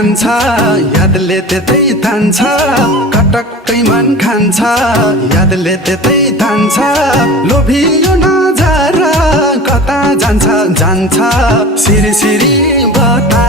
खान्छ यादले त्यतै तान्छ कटक्कै मन खान्छ यादले त्यतै तान्छ लोभियो नजर कता जान्छ जान्छ सिरी सिरी बता